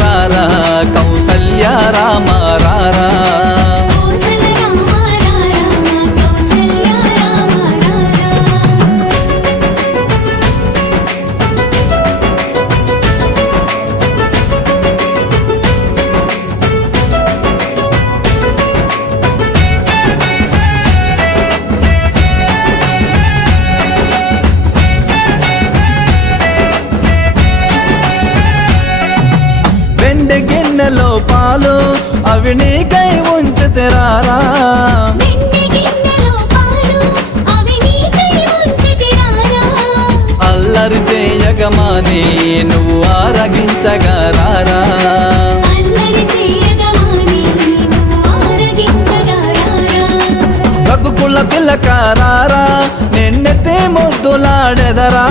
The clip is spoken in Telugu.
రారా కౌసల్య రామ రారా గిన్నెలో పాలు అవి నీకై ఉంచుతారా అల్లరి చేయగమాని నువ్వు ఆరగించగరారా రఘుకుల తిలకారా నిన్నెత్తి ముద్దులాడెదరా